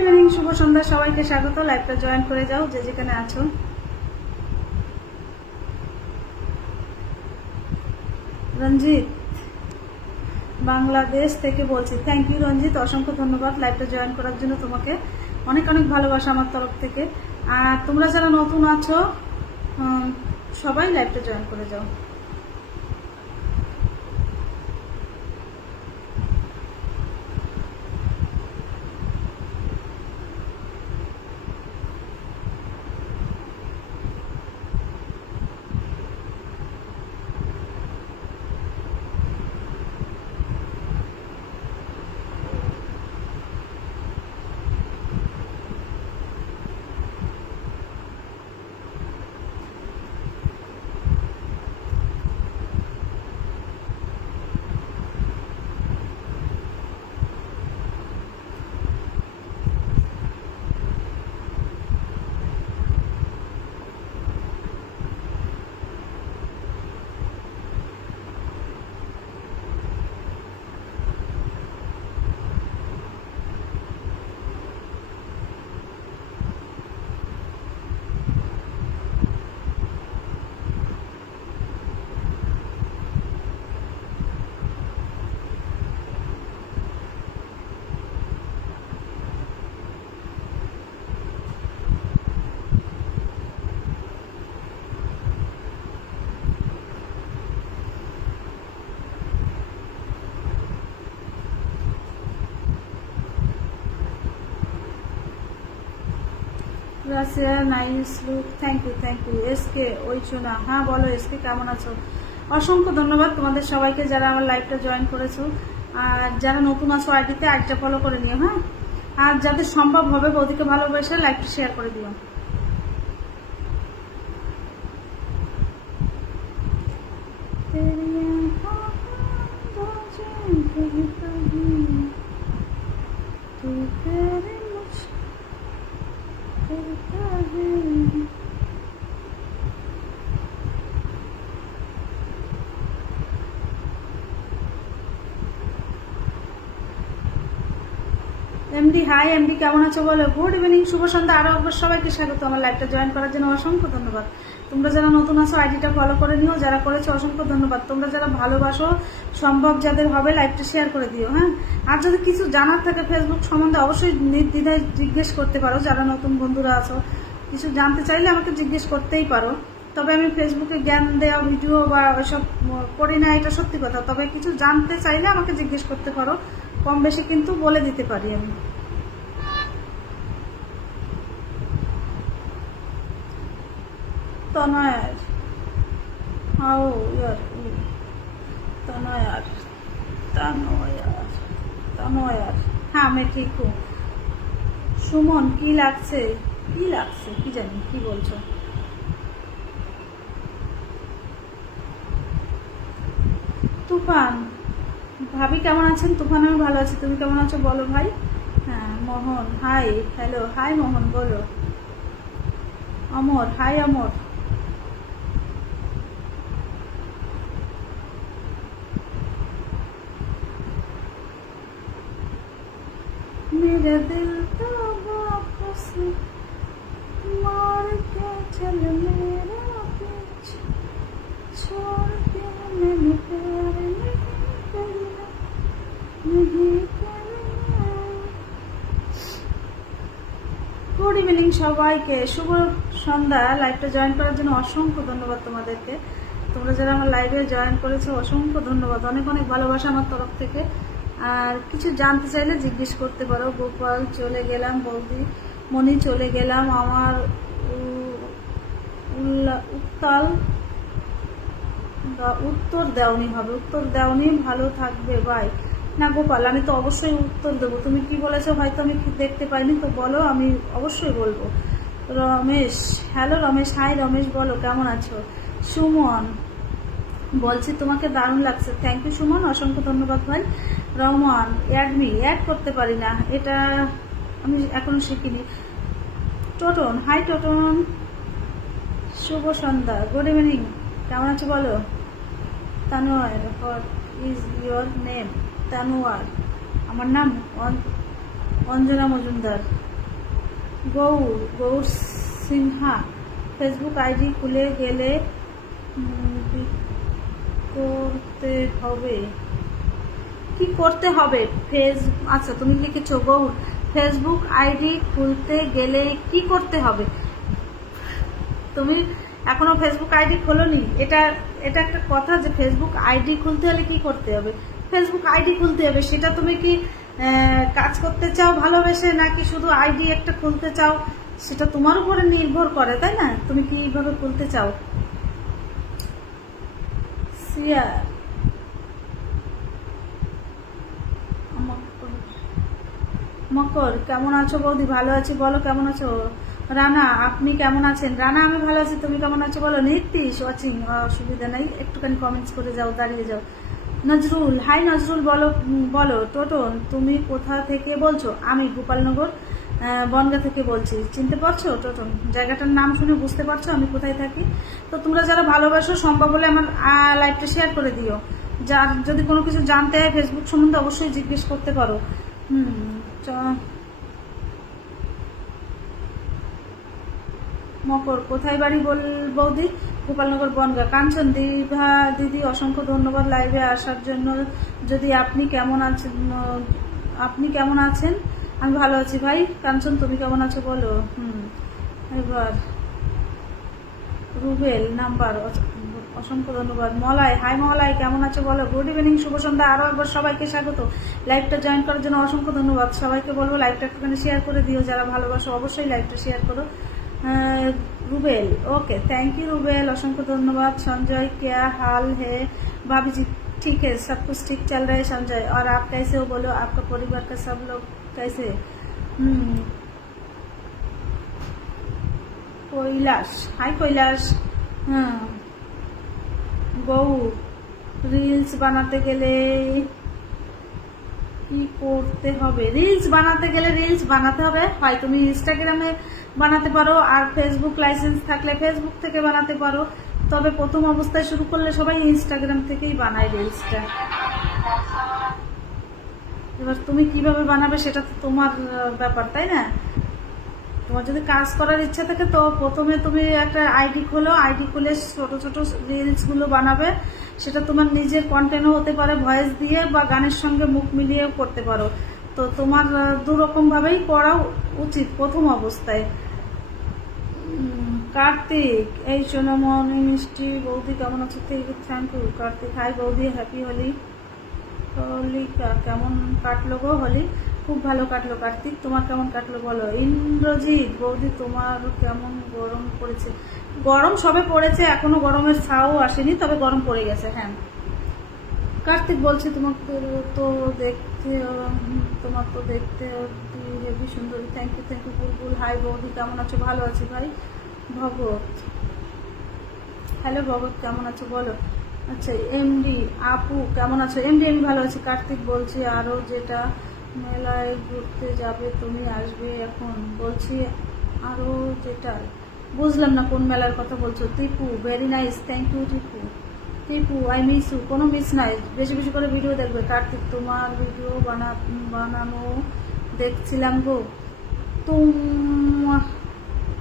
Evening, শুভ সন্ধ্যা, সবাইকে স্বাগত। লাইভটা জয়েন করে যাও যে যেখানে আছো। রঞ্জিত বাংলাদেশ থেকে বলছি। থ্যাংক ইউ রঞ্জিত, অসংখ্য ধন্যবাদ লাইভটা জয়েন করার জন্য। তোমাকে অনেক অনেক ভালোবাসা আমার তরফ থেকে। আর তোমরা যারা নতুন আছো সবাই লাইভটা জয়েন করে যাও। Russia nice look, thank you. SK ওই শোনা, হ্যাঁ বলো এসকে, কেমন আছো? অসংখ্য ধন্যবাদ তোমাদের সবাইকে যারা আমার লাইভটা জয়েন করেছো। আর যারা নতুন আছো আইডিতে আইডিটা ফলো করে নিও, হ্যাঁ। আর যাদের সম্ভব হবে বৌদিকে ভালোবেসে লাইভটা শেয়ার করে দিও। এমডি হাই, এমডি কেমন আছো বলো? গুড ইভিনিং, শুভ সন্ধ্যা। আরো একবার সবাইকে স্বাগত আমার লাইভটা জয়েন করার জন্য অসংখ্য ধন্যবাদ। তোমরা যারা নতুন আছো আইডিটা ফলো করে নিও, যারা করেছো অসংখ্য ধন্যবাদ। তোমরা যারা ভালোবাসো সম্ভব যাদের হবে লাইভটা শেয়ার করে দিও, হ্যাঁ। আর যদি কিছু জানার থাকে ফেসবুক সম্বন্ধে অবশ্যই নির্দ্বিধায় জিজ্ঞেস করতে পারো। যারা নতুন বন্ধুরা আছো কিছু জানতে চাইলে আমাকে জিজ্ঞেস করতেই পারো। তবে আমি ফেসবুকে জ্ঞান দেওয়া ভিডিও বা ওইসব করি না, এটা সত্যি কথা। তবে কিছু জানতে চাইলে আমাকে জিজ্ঞেস করতে পারো, কম বেশি কিন্তু বলে দিতে পারি আমি। তনয়ার, হাউ ইয়ার তনয়ার, তনয়ার, হ্যাঁ আমি ঠিক হু। সুমন কি লাগছে কি জানি কি বলছো? তুফান ভাবি কেমন আছেন? তুফান আমি ভালো আছি, তুমি কেমন আছো বলো ভাই? হ্যাঁ মোহন হাই, হ্যালো হাই মোহন বলো। অমর হাই, অমর मेरा दिल तो वापस मार के चल मेरा पीछे छोड़ के मैंने प्यार नहीं करना গুড ইভিনিং সবাইকে, শুভ সন্ধ্যা। লাইভটা জয়েন করার জন্য অসংখ্য ধন্যবাদ তোমাদেরকে। তোমরা যারা আমার লাইভে জয়েন করেছো অসংখ্য ধন্যবাদ, অনেক অনেক ভালোবাসা আমার তরফ থেকে। আর কিছু জানতে চাইলে জিজ্ঞেস করতে পারো। গোপাল চলে গেলাম, বৌদি মনি চলে গেলাম, আমার উত্তাল উত্তর দেওনি হবে, উত্তর দেওনি, ভালো থাকবে বাই। না গোপাল আমি তো অবশ্যই উত্তর দেবো, তুমি কি বলেছো হয়তো আমি দেখতে পাইনি, তো বলো আমি অবশ্যই বলবো। রমেশ, হ্যালো রমেশ, হাই রমেশ বলো কেমন আছো? সুমন বলছি তোমাকে দারুণ লাগছে, থ্যাংক ইউ সুমন, অসংখ্য ধন্যবাদ ভাই। রহমান অ্যাড করতে পারি না, এটা আমি এখনো শিখিনি। টোটন হাই টোটন, শুভ সন্ধ্যা, গুড ইভিনিং, কেমন আছো বলো? Tanwar, what is your name? Tanwar, আমার নাম অঞ্জনা মজুমদার। গৌর সিনহা, ফেসবুক আইডি খুলে গেলে করতে হবে, কি করতে হবে? আচ্ছা তুমি লিখেছো গৌর, ফেসবুক আইডি খুলতে গেলে কি করতে হবে? তুমি এখনো ফেসবুক আইডি খোলোনি, এটা এটা একটা কথা যে ফেসবুক আইডি খুলতে হলে কি করতে হবে? ফেসবুক আইডি খুলতে হবে, সেটা তুমি কি কাজ করতে চাও ভালোবেসে, নাকি শুধু আইডি একটা খুলতে চাও, সেটা তোমার উপরে নির্ভর করে, তাই না? তুমি কিভাবে খুলতে চাও। সিয়া মকর, কেমন আছো বৌদি? ভালো আছি, বলো কেমন আছো? রানা, আপনি কেমন আছেন? রানা, আমি ভালো আছি, তুমি কেমন আছো বলো। নীতিশ ওয়াচিং, অসুবিধা নাই, একটুখানি কমেন্টস করে যাও, দাঁড়িয়ে যাও। নজরুল, হাই নজরুল, বলো বলো। টোটন, তুমি কোথা থেকে বলছো? আমি গোপালনগর বনগা থেকে বলছি। চিনতে পারছো টোটন? জায়গাটার নাম শুনে বুঝতে পারছো আমি কোথায় থাকি? তো তোমরা যারা ভালোবাসো সম্ভব হলে আমার লাইভটা শেয়ার করে দিও। যার যদি কোনো কিছু জানতে হয় ফেসবুক সম্বন্ধে অবশ্যই জিজ্ঞেস করতে পারো। মকর, কোথায় বাড়ি বৌদি? গোপালনগর বনগা। কাঞ্চন, দীঘা দিদি, অসংখ্য ধন্যবাদ লাইভে আসার জন্য। যদি আপনি কেমন আছেন? আমি ভালো আছি ভাই। কাঞ্চন, তুমি কেমন আছো বলো। এবার রুবেল নাম্বার, অসংখ্য ধন্যবাদ। মলাই, হাই মলাই, কেমন আছো বলো। গুড ইভিনিং, শুভ সন্ধ্যা। আরো একবার সবাইকে স্বাগত। লাইভটা জয়েন করার জন্য অসংখ্য ধন্যবাদ। সবাইকে বলবো লাইভটা একটুখানি শেয়ার করে দিও, যারা ভালোবাসো অবশ্যই লাইভটা শেয়ার করো। Rubel, okay, thank you Rubel, असंख्य धन्यवाद। संजय, क्या हाल है भाभी जी? ठीक है, सब कुछ ठीक चल रहा है संजय। और आप कैसे हो बोलो, आपका परिवार का सब लोग कैसे? কৈলাস, हाय কৈলাস। গৌ, রিলস বানাতে গেলে কি করতে হবে? রিলস বানাতে গেলে রিলস বানাতে হবে, হয় তুমি ইনস্টাগ্রামে বানাতে পারো, আর ফেসবুক লাইসেন্স থাকলে ফেসবুক থেকে বানাতে পারো। তবে প্রথম অবস্থায় শুরু করলে সবাই ইনস্টাগ্রাম থেকেই বানায় রিলসটা। এবার তুমি কিভাবে বানাবে সেটা তো তোমার ব্যাপার, তাই না? তোমার যদি কাজ করার ইচ্ছা থাকে তো প্রথমে তুমি একটা আইডি খোলো, আইডি খুলে ছোট ছোট রিলস গুলো বানাবে। সেটা তোমার নিজের কন্টেন্টও হতে পারে, ভয়েস দিয়ে বা গানের সঙ্গে মুখ মিলিয়েও করতে পারো। তো তোমার দুরকম ভাবেই করা উচিত প্রথম অবস্থায়। কার্তিক, এই সোনামণি মিষ্টি বৌদি কেমন আছো? Thank you Kartik. হাই বৌদি, হ্যাপি হোলি। হোলি কেমন কাটলো গো? হোলি খুব ভালো কাটলো কার্তিক, তোমার কেমন কাটলো বলো। ইন্দ্রজিৎ, বৌদি তোমার কেমন গরম পড়েছে? গরম সবে পড়েছে, এখনো গরমের ছাও আসেনি, তবে গরম পড়ে গেছে। হ্যাঁ কার্তিক বলছি, তোমাকে তো দেখতে হেভি সুন্দর। Thank you Bulbul. হাই বৌদি, কেমন আছো? ভালো আছি ভাই। ভগত, হ্যালো ভগত, কেমন আছো বলো। আচ্ছা এমডি আপু, কেমন আছো? এমডি, আমি ভালো আছি। কার্তিক বলছি, আরো যেটা মেলায় ঘুরতে যাবে তুমি আসবে এখন? বলছি আরো যেটা, বুঝলাম না কোন মেলার কথা বলছো। Tipu, very nice, thank you Tipu, I miss you. কোনো মিস নাই, বেশি বেশি করে ভিডিও দেখবে। কার্তিক, তোমার ভিডিও বানানো দেখছিলাম গো।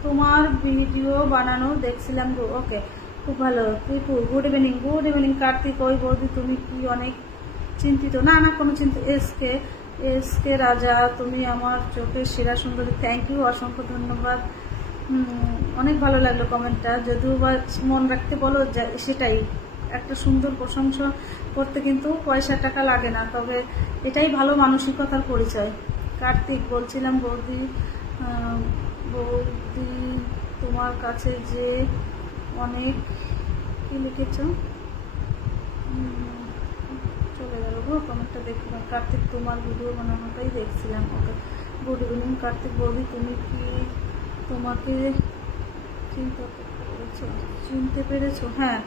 তোমার ভিডিও বানানো দেখছিলাম গো। ওকে, খুব ভালো। Tipu, good evening Kartik. ওই বৌদি তুমি কি অনেক চিন্তিত? না না, কোনো চিন্তা। এসকে রাজা, তুমি আমার চোখের সেরা সুন্দরী। থ্যাংক ইউ, অসংখ্য ধন্যবাদ। অনেক ভালো লাগলো কমেন্টটা। যদিও বা মন রাখতে বলো, সেটাই একটা সুন্দর প্রশংসা করতে কিন্তু পয়সা টাকা লাগে না, তবে এটাই ভালো মানসিকতার পরিচয়। কার্তিক, বলছিলাম বৌদি তোমার কাছে যে অনেক কি লিখেছ, চলে গেল গো কমেন্টটা দেখলাম। কার্তিক, তোমার ভিডিও বানানোটাই দেখছিলাম। ওকে, গুড ইভিনিং কার্তিক। বৌদি তুমি কি তোমাকে চিনতে পেরেছো? হ্যাঁ,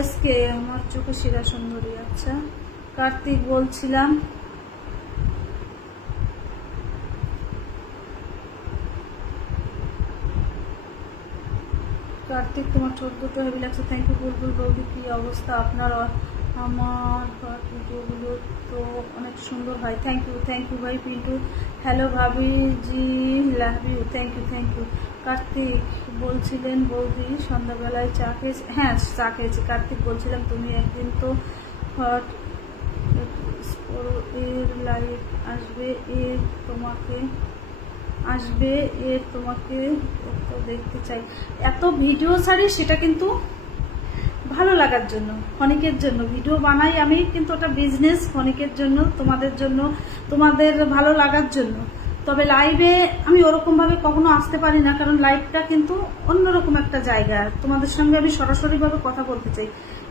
এসকে, আমার চোখে সেরা সুন্দরী। আচ্ছা কার্তিক, বলছিলাম কার্তিক তোমার ছোট দুটো হেভি লাগছে। থ্যাংক ইউ বুলবুল। বৌদি কি অবস্থা আপনার? আমার ভিডিওগুলো তো অনেক সুন্দর হয়। থ্যাংক ইউ ভাই পিন্টু। হ্যালো ভাবি জি, love you, thank you. Kartik বলছিলেন বৌদি সন্ধ্যাবেলায় চা খেয়েছি। হ্যাঁ, চা খেয়েছি। কার্তিক বলছিলাম তুমি একদিন তো হট এর লাইভ আসবে, এর তোমাকে তো দেখতে চাই। এত ভিডিও ছাড়ি সেটা কিন্তু ভালো লাগার জন্য, ক্ষণিকের জন্য ভিডিও বানাই আমি, কিন্তু ওটা বিজনেস, ক্ষণিকের জন্য, তোমাদের জন্য, তোমাদের ভালো লাগার জন্য। তবে লাইভে আমি ওরকমভাবে কখনো আসতে পারি না, কারণ লাইভটা কিন্তু অন্যরকম একটা জায়গা, তোমাদের সঙ্গে আমি সরাসরিভাবে কথা বলতে চাই।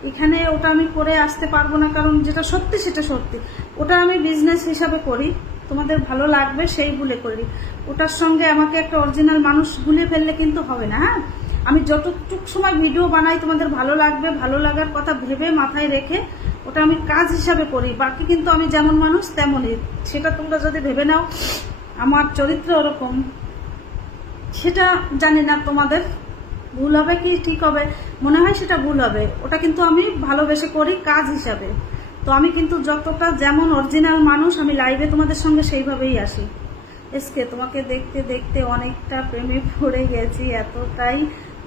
এখানে ওটা আমি করে আসতে পারবো না, কারণ যেটা সত্যি সেটা সত্যি। ওটা আমি বিজনেস হিসাবে করি, তোমাদের ভালো লাগবে সেই ভুলে করি। ওটার সঙ্গে আমাকে একটা অরিজিনাল মানুষ গুলিয়ে ফেললে কিন্তু হবে না। হ্যাঁ, আমি যতটুক সময় ভিডিও বানাই তোমাদের ভালো লাগবে, ভালো লাগার কথা ভেবে মাথায় রেখে ওটা আমি কাজ হিসাবে করি। বাকি কিন্তু আমি যেমন মানুষ তেমনই, সেটা তোমরা যদি ভেবে নাও আমার চরিত্র ওরকম, সেটা জানি না তোমাদের ভুল হবে কি ঠিক হবে, মনে হয় সেটা ভুল হবে। ওটা কিন্তু আমি ভালোবেসে করি কাজ হিসাবে। তো আমি কিন্তু যতটা যেমন অরিজিনাল মানুষ, আমি লাইভে তোমাদের সঙ্গে সেইভাবেই আসি। এসকে তোমাকে দেখতে দেখতে অনেকটা প্রেমে পড়ে গেছি, এতটাই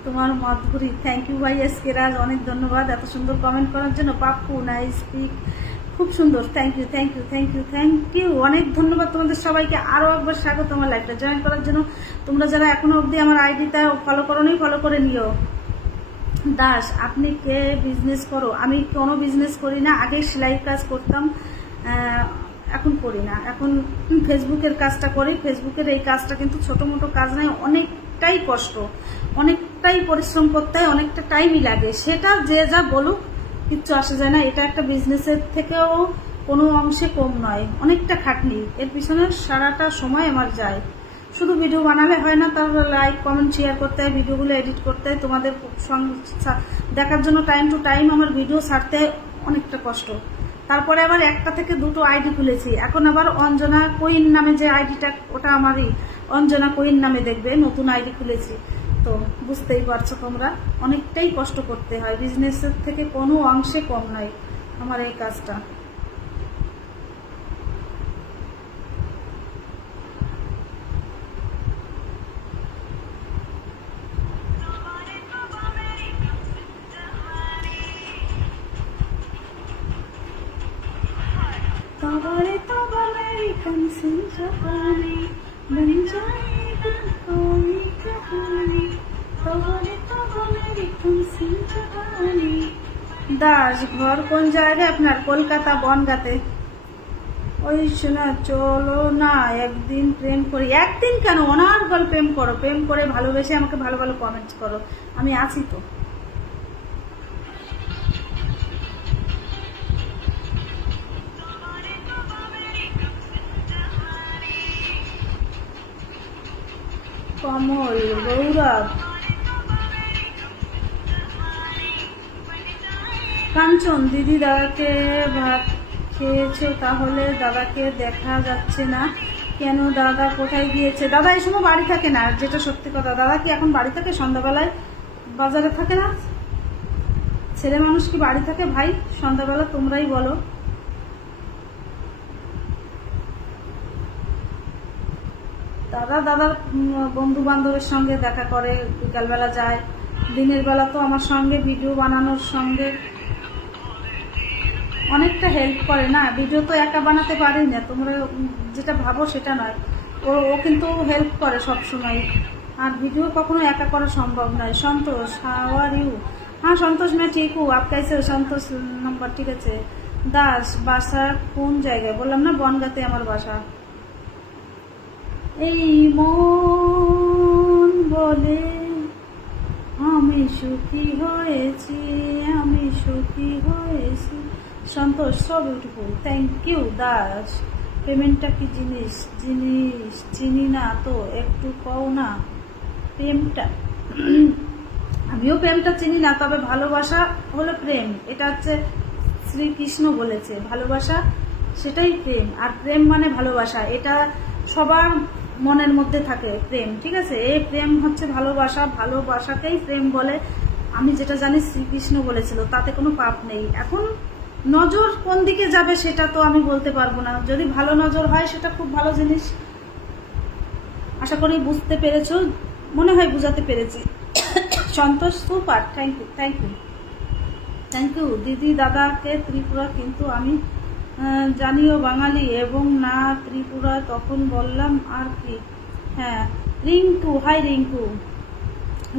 তোমার মাধুরী। থ্যাংক ইউ ভাই এসকে রাজ, অনেক ধন্যবাদ এত সুন্দর কমেন্ট করার জন্য। পাপ্পু নাইস স্পিক, খুব সুন্দর। থ্যাংক ইউ, অনেক ধন্যবাদ তোমাদের সবাইকে। আরও একবার স্বাগত আমার লাইভটা জয়েন করার জন্য। তোমরা যারা এখনো অবধি আমার আইডিটা ফলো করোনি, ফলো করে নিও। দাস, আপনি কে বিজনেস করো? আমি কোনো বিজনেস করি না, আগে সেলাইয়ের কাজ করতাম, এখন করি না। এখন ফেসবুকের কাজটা করি। ফেসবুকের এই কাজটা কিন্তু ছোটো মোটো কাজ নয়, অনেকটাই কষ্ট, অনেকটাই পরিশ্রম করতে হয়, অনেকটা টাইমই লাগে। সেটা যে যা বলুক কিচ্ছু আসে যায় না। এটা একটা বিজনেসের থেকেও কোনো অংশে কম নয়, অনেকটা খাটনি। এর পিছনে সারাটা সময় আমার যায়। শুধু ভিডিও বানালে হয় না, তার লাইক কমেন্ট শেয়ার করতে হয়, ভিডিওগুলো এডিট করতে হয়, তোমাদের দেখার জন্য টাইম টু টাইম আমার ভিডিও ছাড়তে অনেকটা কষ্ট। তারপরে আবার একটা থেকে দুটো আইডি খুলেছি। এখন আবার অঞ্জনা কোইন নামে যে আইডিটা, ওটা আমারই, অঞ্জনা কোইন নামে দেখবে, নতুন আইডি খুলেছি। তো বুঝতেই পারছো তোমরা, অনেকটাই কষ্ট করতে হয়, বিজনেসের থেকে কোনো অংশে কম নয় আমার এই কাজটা। দাস, ঘর কোন জায়গায় আপনার? কলকাতা বনগাঁতে। ওই শোনা, চলো না একদিন প্রেম করি। একদিন কেন, অনার্গল প্রেম করো, প্রেম করে ভালোবেসে আমাকে ভালো ভালো কমেন্টস করো, আমি আছি তো। কমল, গৌরব, কাঞ্চন, দিদি দাদাকে ভাত খেয়েছো? তাহলে দাদাকে দেখা যাচ্ছে না কেন? দাদা কোথায় গিয়েছে? দাদা এই সময় বাড়ি থাকে না, যেটা সত্যি কথা। দাদা কি এখন বাড়ি থাকে? সন্ধ্যাবেলায় বাজারে থাকে না। ছেলে মানুষ কি বাড়ি থাকে ভাই সন্ধ্যাবেলা? তোমরাই বলো। দাদার বন্ধু বান্ধবের সঙ্গে দেখা করে, বিকালবেলা যায়, দিনের বেলা তো আমার সঙ্গে ভিডিও বানানোর সঙ্গে অনেকটা হেল্প করে না। ভিডিও তো একা বানাতে পারি না, তোমরা যেটা ভাবো সেটা নয়। ও কিন্তু হেল্প করে সব সময়, আর ভিডিও কখনো একা করা সম্ভব নয়। সন্তোষ, হাউ আর ইউ? হ্যাঁ সন্তোষ, मैं ठीक हूँ, आप कैसे हो? সন্তোষ নাম্বার, ঠিক আছে। দাস, বাসা কোন জায়গায়? বললাম না বনগাঁতে আমার বাসা। এই মন বলে আমি সুখী হয়েছি, আমি সুখী হয়েছি। Santosh, so beautiful, thank you. Das, পেমেন্টটা কি জিনিস? চিনি না তো, একটু কও না প্রেমটা। আমিও প্রেমটা চিনি না, তবে ভালোবাসা হলো প্রেম। এটা হচ্ছে শ্রীকৃষ্ণ বলেছে, ভালোবাসা সেটাই প্রেম। আর প্রেম মানে ভালোবাসা, এটা সবার মনের মধ্যে থাকে প্রেম, ঠিক আছে। এই প্রেম হচ্ছে ভালোবাসা, ভালোবাসাকেই প্রেম বলে। আমি যেটা জানি শ্রীকৃষ্ণ বলেছিল, তাতে কোনো পাপ নেই। এখন নজর কোন দিকে যাবে সেটা তো আমি বলতে পারবো না। যদি ভালো নজর হয় সেটা খুব ভালো জিনিস। আশা করি বুঝতে পেরেছো, মনে হয় বুঝাতে পেরেছি। Santosh, super, thank you, thank you, thank you. দিদি দাদাকে ত্রিপুরা, কিন্তু আমি জানিও বাঙালি এবং না ত্রিপুরা, তখন বললাম আর কি। হ্যাঁ, Rinku, hi Rinku,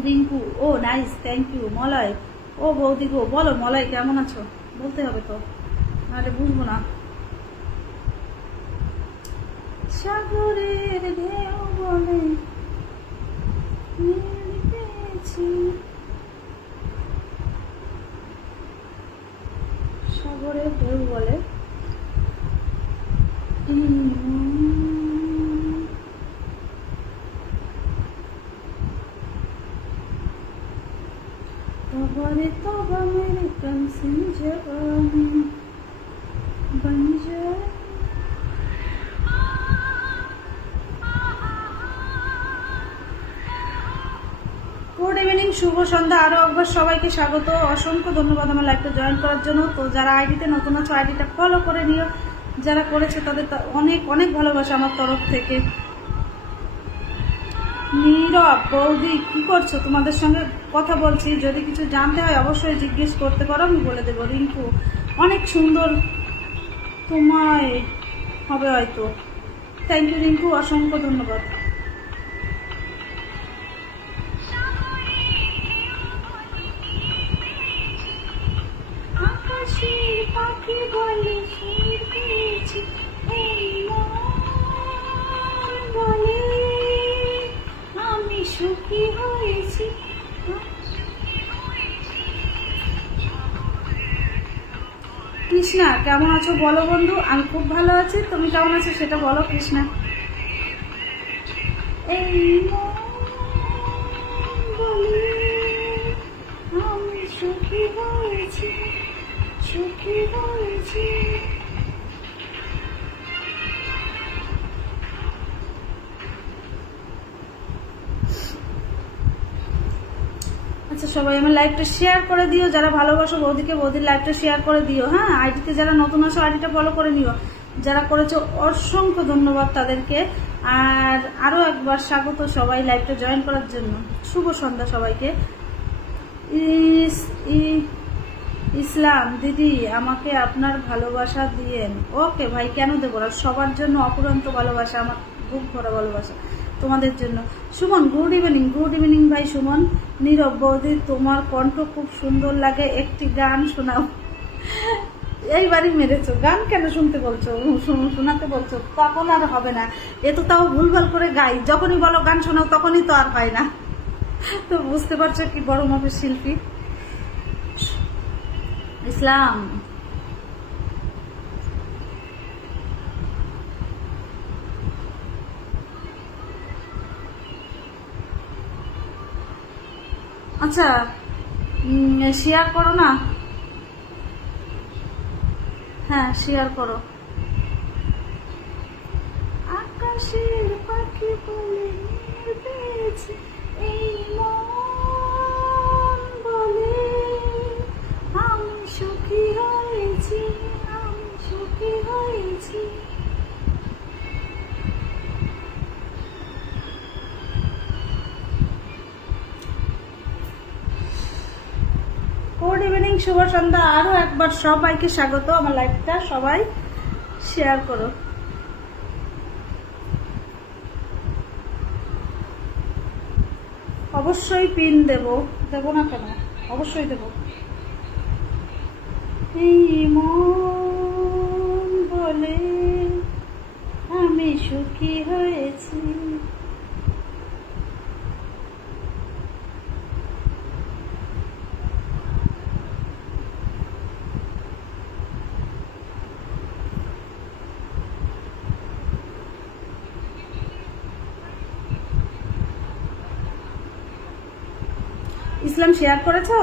Rinku, oh nice, thank you. Malay, ও বৌদি গো, বলো মলয় কেমন আছো, বলতে হবে তো, নাহলে বুঝবো না। সাগরের ঢেউ বলে নীল পেয়েছি, সাগরের ঢেউ বলে तोबरे तोबा मेरे कम से जवानी बन जाए। গুড ইভিনিং, শুভ সন্ধ্যা। আরো একবার সবাইকে স্বাগত, অসংখ্য ধন্যবাদ আমার লাইভটা জয়েন করার জন্য। তো যারা আইডিতে নতুন আছো আইডিটা ফলো করে নিও, যারা করেছে তাদের অনেক অনেক ভালোবাসা আমার তরফ থেকে। নীরব, বৌদি কি করছো? তোমাদের সঙ্গে কথা বলছি, যদি কিছু জানতে হয় অবশ্যই জিজ্ঞেস করতে পারো, আমি বলে দেবো। রিঙ্কু, অনেক সুন্দর তোমায় হবে হয়তো। থ্যাংক ইউ রিঙ্কু, অসংখ্য ধন্যবাদ। আকাশের পাখি বলে সুর পেয়েছি, এই মন বলে আমি সুখী হয়েছি। কৃষ্ণা, কেমন আছো বলো বন্ধু? আমি খুব ভালো আছি, তুমি কেমন আছো সেটা বলো কৃষ্ণা। এই মন বলে আমি সুখী হয়েছি, সুখী হয়েছি। আচ্ছা, সবাই আমার লাইভটা শেয়ার করে দিও, যারা ভালোবাসো বৌদিকে, বৌদির লাইভটা শেয়ার করে দিও। হ্যাঁ, আইডিতে যারা নতুন আসো আইডিটা ফলো করে নিও, যারা করেছো অসংখ্য ধন্যবাদ তাদেরকে। আর আরো একবার স্বাগত সবাই লাইভটা জয়েন করার জন্য। শুভ সন্ধ্যা সবাইকে। ইসলাম দিদি, আমাকে আপনার ভালোবাসা দিয়েন। ওকে ভাই, কেন দেবো না, সবার জন্য অপুরন্ত ভালোবাসা, আমার বুক ভরা ভালোবাসা তোমাদের জন্য। Suman, good evening. Good evening ভাই সুমন। নীরব, বৌদি তোমার কণ্ঠ খুব সুন্দর লাগে, একটি গান শোনাও। এইবারই মেরেছো, গান কেন শুনতে বলছো, শোনাতে বলছো, তখন আর হবে না। এ তো তাও ভুলভাল করে গাই, যখনই বলো গান শোনাও তখনই তো আর হয় না। তো বুঝতে পারছো কি বড় মাপের শিল্পী। ইসলাম, আচ্ছা শেয়ার করো না। হ্যাঁ, শেয়ার করো। আকাশের পাখি বলে পেয়েছি, এই মন বলে আমি সুখী হয়েছি, আমি সুখী হয়েছি। গুড ইভিনিং, শুভ সন্ধ্যা। আরো একবার সবাইকে স্বাগত আমার লাইভটা সবাই শেয়ার করো। অবশ্যই পিন দেবো না কেন, অবশ্যই দেবো। এই মন বলে আমি সুখী হয়েছি। ইসলাম, শেয়ার করেছো?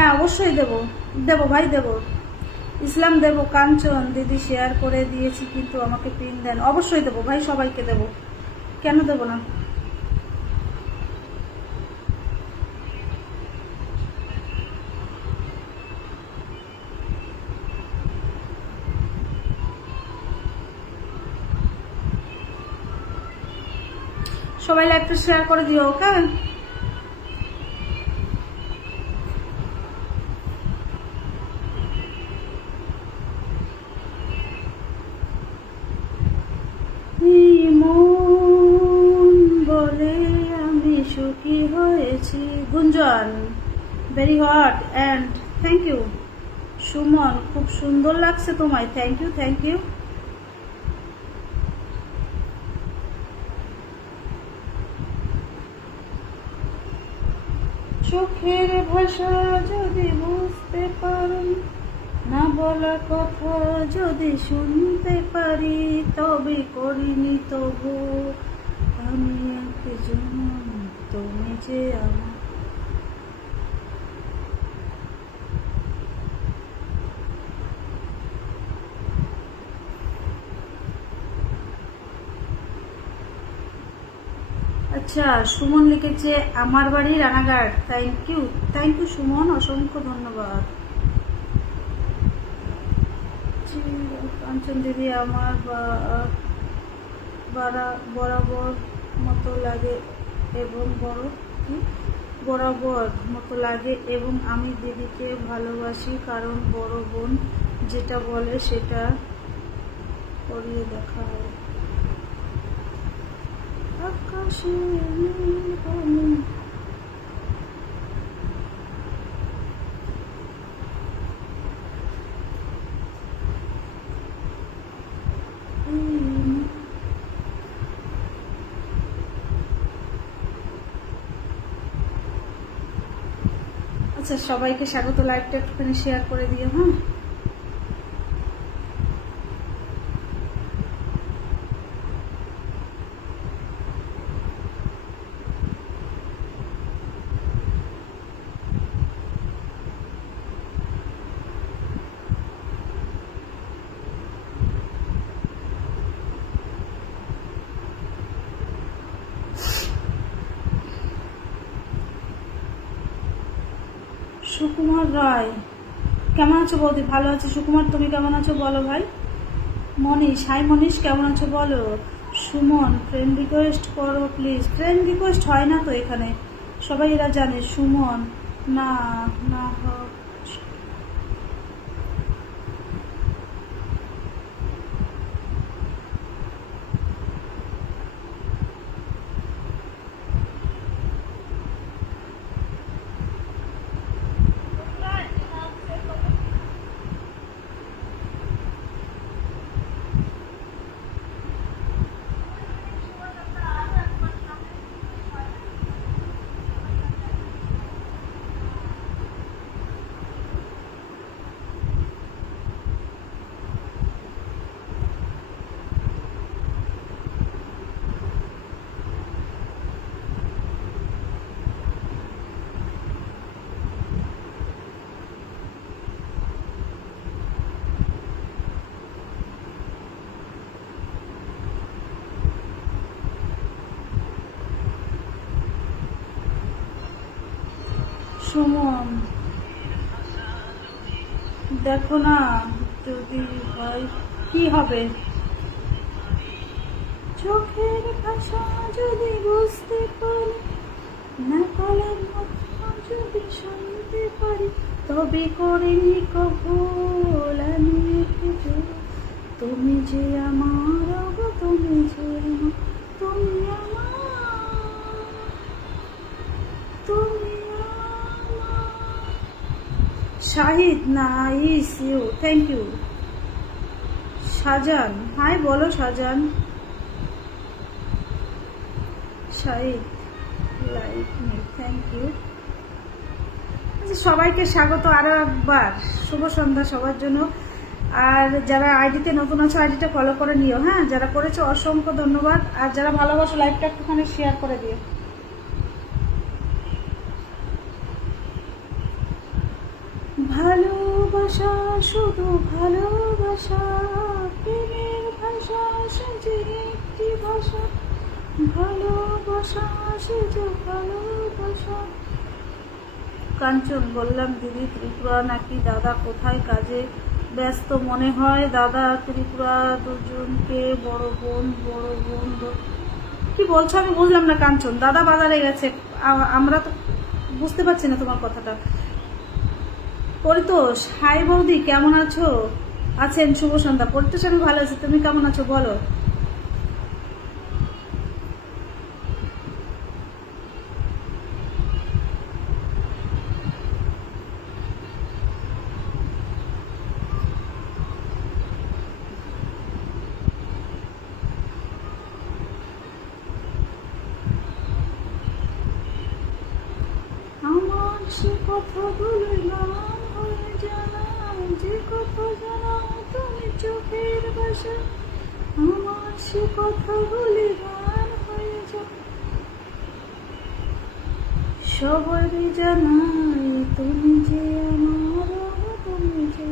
হ্যাঁ অবশ্যই দেবো, দেবো ভাই দেবো। ইসলাম দেবো, কাঞ্চন দিদি শেয়ার করে দিয়েছি কিন্তু আমাকে পিন দেন। অবশ্যই দেবো ভাই, সবাইকে দেবো, কেন দেবো না। সবাই লাইভটা শেয়ার করে দিও, ওকে। মন বলে আমি সুখী হয়েছি। Gunjan very hot and thank you. Suman খুব সুন্দর লাগছে তোমায়, থ্যাংক ইউ থ্যাংক ইউ। চোখের ভাষা যদি বুঝতে পারি, না বলা কথা যদি শুনতে পারি, তবে করিনি তবু আমি একজন, তুমি যে আমার। আচ্ছা সুমন লিখেছে আমার বাড়ি রানাঘাট, থ্যাংক ইউ সুমন, অসংখ্য ধন্যবাদ। কাঞ্চন দিদি আমার বরাবর মতো লাগে এবং বরাবর মতো লাগে এবং আমি দিদিকে ভালোবাসি, কারণ বড় বোন যেটা বলে সেটা করিয়ে দেখা হয়। আকাশে আচ্ছা সবাইকে স্বাগত, লাইভটা একটুখানি শেয়ার করে দিও, হ্যাঁ। সুকুমার রায় কেমন আছো বৌদি? ভালো আছো সুকুমার, তুমি কেমন আছো বলো ভাই। মনীষ, হাই মনীষ, কেমন আছো বলো। সুমন ফ্রেন্ড রিকোয়েস্ট করো প্লিজ। ফ্রেন্ড রিকোয়েস্ট হয় না তো এখানে, সবাই এরা জানে। সুমন না না সুমন দেখো না যদি হয় কি হবে। চোখের ভাষা যদি বুঝতে পারি, না বলার মতো যদি শুনতে পারি, তবে করিনি কবুল আমি একজন, তুমি যে আমার, তুমি যে আমার, তুমি আমার, তুমি Shahid nice you, thank you. Shahjan hi বলো Shahjan. Shahid like me, thank you. আচ্ছা সবাইকে স্বাগত আরো একবার, শুভ সন্ধ্যা সবার জন্য। আর যারা আইডিতে নতুন আছে আইডিটা ফলো করে নিও, হ্যাঁ। যারা করেছো অসংখ্য ধন্যবাদ, আর যারা ভালোবাসো লাইভটা একটুখানি শেয়ার করে দিও। ভালোবাসা শুধু ভালোবাসা, প্রেমের ভাষা সে যে একটি ভাষা, ভালোবাসা সে যে ভালোবাসা। কাঞ্চন, বললাম দিদি ত্রিপুরা নাকি দাদা কোথায় কাজে ব্যস্ত মনে হয়? দাদা ত্রিপুরা দুজনকে বড় বোন কি বলছো আমি বুঝলাম না কাঞ্চন। দাদা বাজারে গেছে, আমরা তো বুঝতে পারছি না তোমার কথাটা। পরিতোষ, হাই বৌদি, কেমন আছো? আছেন, শুভ সন্ধ্যা। পরিতোষ, আমি ভালো আছি, তুমি কেমন আছো বলো? আমার সে কথাগুলো নাম হয়ে জানা, যে কথা জানা তুমি চোখের ভাষা, আমার সে কথাগুলি গান হয়ে যায়। সবারই জানাই তুমি যে আমার, তুমি যে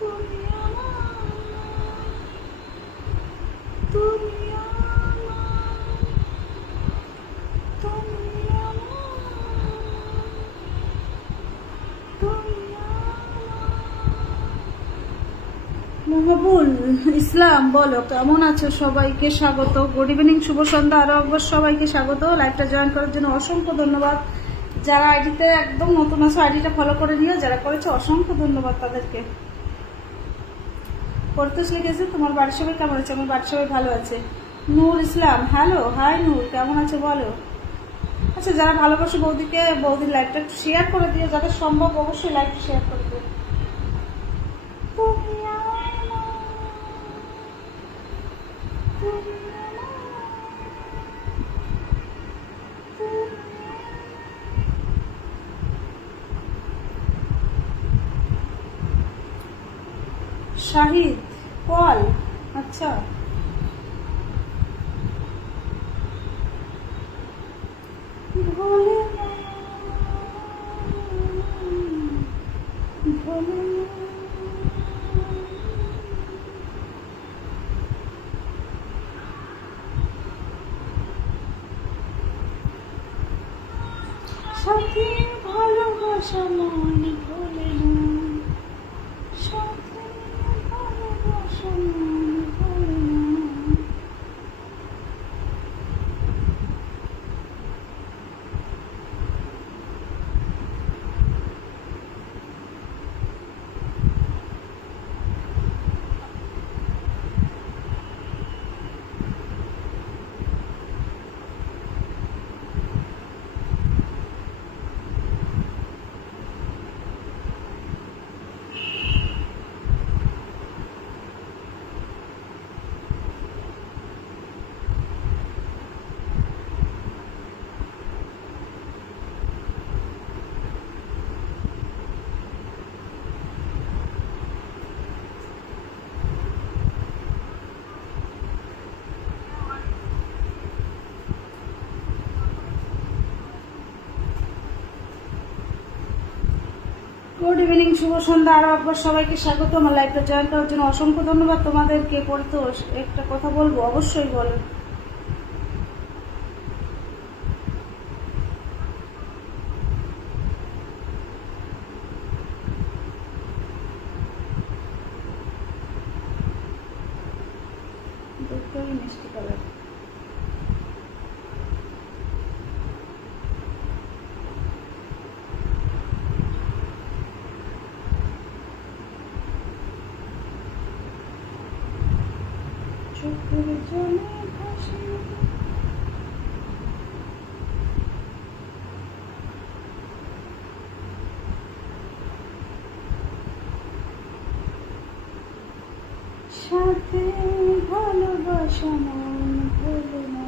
তুমি আমার, তুমি মহাবুল ইসলাম, বলো কেমন আছো? সবাইকে স্বাগত, গুড ইভিনিং, শুভ সন্ধ্যা। আরো একবার সবাইকে স্বাগত। লাইভটা জয়েন করার জন্য অসংখ্য ধন্যবাদ। যারা আইডিতে একদম নতুন আছো আইডিটা ফলো করে নিও, যারা করেছো অসংখ্য ধন্যবাদ তাদেরকে। পরিতোষ লিখেছে তোমার বাড়ির সবাই কেমন আছে? আমার বাড়ির সবাই ভালো আছে। নূর ইসলাম, হ্যালো, হাই নূর, কেমন আছে বলো? আচ্ছা, যারা ভালোবাসো বৌদিকে, বৌদির লাইভটা একটু শেয়ার করে দিও, যাদের সম্ভব অবশ্যই লাইভটা শেয়ার করে দিও। শাহিদ কল, আচ্ছা। ভোলে না, ভোলে না। সাথে ভালোবাসা মন ভোলে না, সাথে ভালোবাসা মন ভোলে না। গুড ইভিনিং, শুভ সন্ধ্যা। আরো একবার সবাইকে স্বাগত। আমার লাইভটা জয়েন করার জন্য অসংখ্য ধন্যবাদ তোমাদেরকে। পরিতোষ, একটা কথা বলবো, অবশ্যই বলো। দুটোই মিষ্টি কালার। চোখের জলে ভাসি, সাথে ভালোবাসা মন ভোলে না।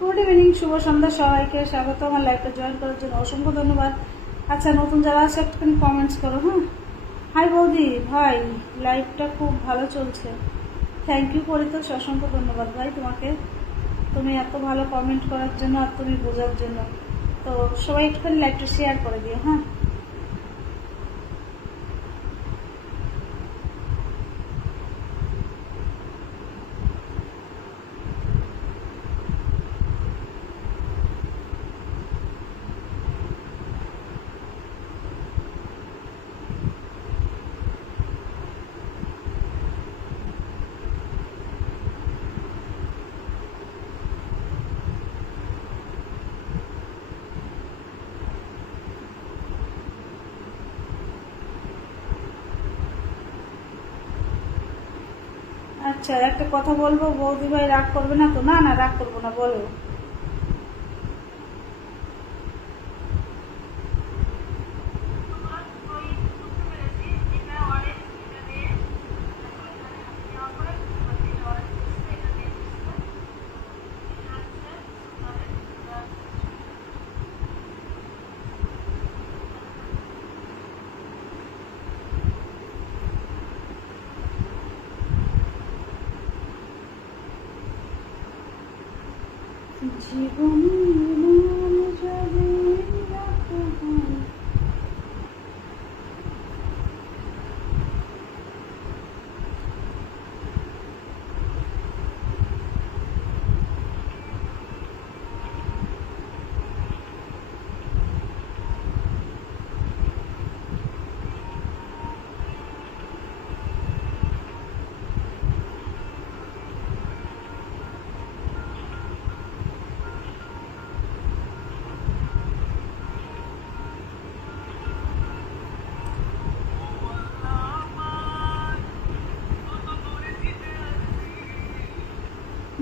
গুড ইভিনিং, শুভ সন্ধ্যা সবাইকে। স্বাগত আমার লাইভটা জয়েন করার জন্য, অসংখ্য ধন্যবাদ। আচ্ছা, নতুন যারা আছে একটুখানি কমেন্টস করো। হ্যাঁ, হাই বৌদি ভাই, লাইভটা খুব ভালো চলছে। থ্যাংক ইউ পরিতোষ, অসংখ্য ধন্যবাদ ভাই তোমাকে, তুমি এত ভালো কমেন্ট করার জন্য আর তুমি বোঝার জন্য। তো সবাই একটুখানি লাইভটা শেয়ার করে দিও। হ্যাঁ, আচ্ছা একটা কথা বলবো, বৌদি ভাই রাগ করবে না তো? না না, রাগ করবো না, বলো। জীবনে যাবে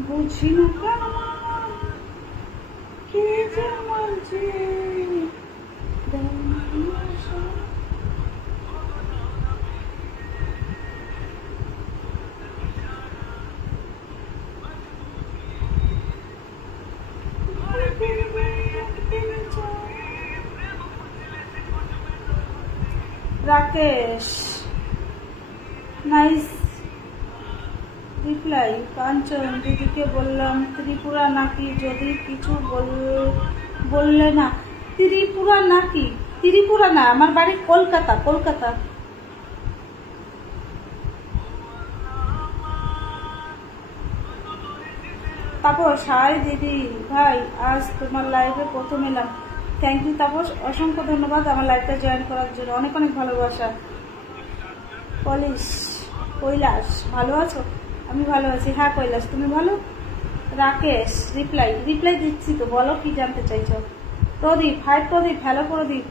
বুঝি না কেন কে যে মাঝে রাকেশ, নাইস রিপ্লাই। কাঞ্চন দিদিকে বললাম ত্রিপুরা নাকি, যদি কিছু বললে না। ত্রিপুরা নাকি? ত্রিপুরা না, আমার বাড়ি কলকাতা। কলকাতা। তাপস, হাই দিদি ভাই, আজ তোমার লাইভে প্রথম এলাম। থ্যাংক ইউ তাপস, অসংখ্য ধন্যবাদ আমার লাইভটা জয়েন করার জন্য, অনেক অনেক ভালোবাসা। কৈলাস, ভালো আছো? আমি ভালো আছি। হ্যাঁ কৈলাস, তুমি ভালো? রাকেশ, রিপ্লাই দিচ্ছি তো, বলো কি জানতে চাইছো। প্রদীপ, হাই প্রদীপ, হ্যালো প্রদীপ।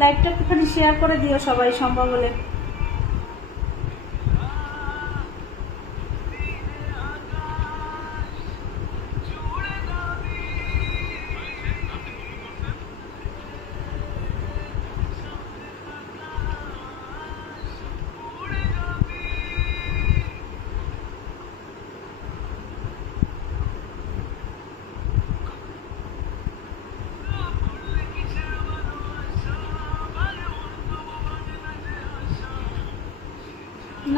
লাইভটা একটুখানি শেয়ার করে দিও সবাই সম্ভব হলে।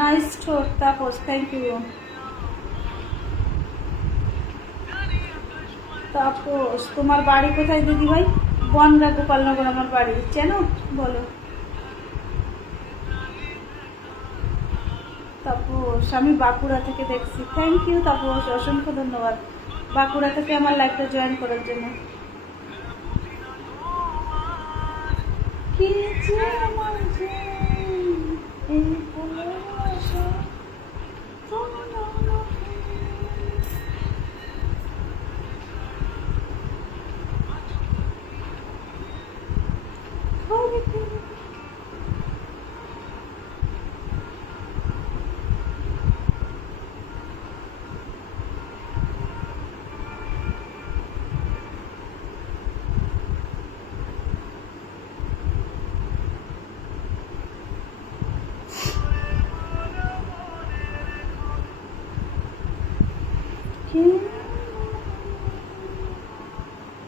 নাইস ঠোঁট তাপস, থ্যাংক ইউ তাপস। তোমার বাড়ি কোথায় দিদি ভাই? বনগা, গোপালনগর আমার বাড়ি। চেনো? বলো। তাপস, আমি বাঁকুড়া থেকে দেখছি। থ্যাংক ইউ তাপস, অসংখ্য ধন্যবাদ বাঁকুড়া থেকে আমার লাইভটা জয়েন করার জন্য। কি যে আমার যে এই ভালোবাসা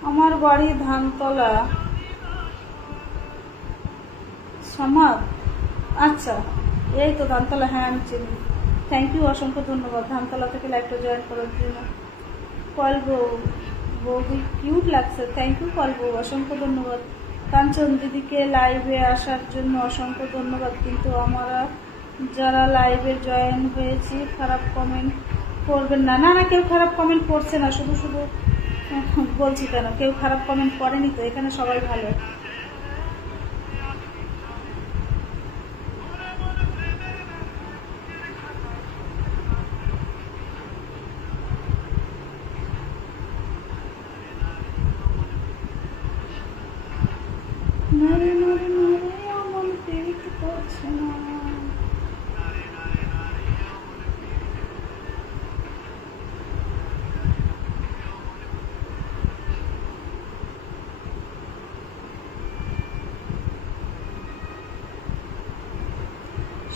আমার বাড়ি ধানতলা সমাদ। আচ্ছা, এই তো ধানতলা, হ্যাঁ আমি চিনি। থ্যাংক ইউ, অসংখ্য ধন্যবাদ ধানতলা থেকে লাইভটা জয়েন করার জন্য। কল বৌদি কিউট লাগছে, থ্যাংক ইউ কল বউ, অসংখ্য ধন্যবাদ। কাঞ্চন দিদিকে লাইভে আসার জন্য অসংখ্য ধন্যবাদ। কিন্তু আমরা যারা লাইভে জয়েন হয়েছি খারাপ কমেন্ট করবেন না। না না, কেউ খারাপ কমেন্ট করছে না, শুধু শুধু বলছি কেন, কেউ খারাপ কমেন্ট করেনি তো, এখানে সবাই ভালো। নারে নারে নারে এমন পিরিত করছে না।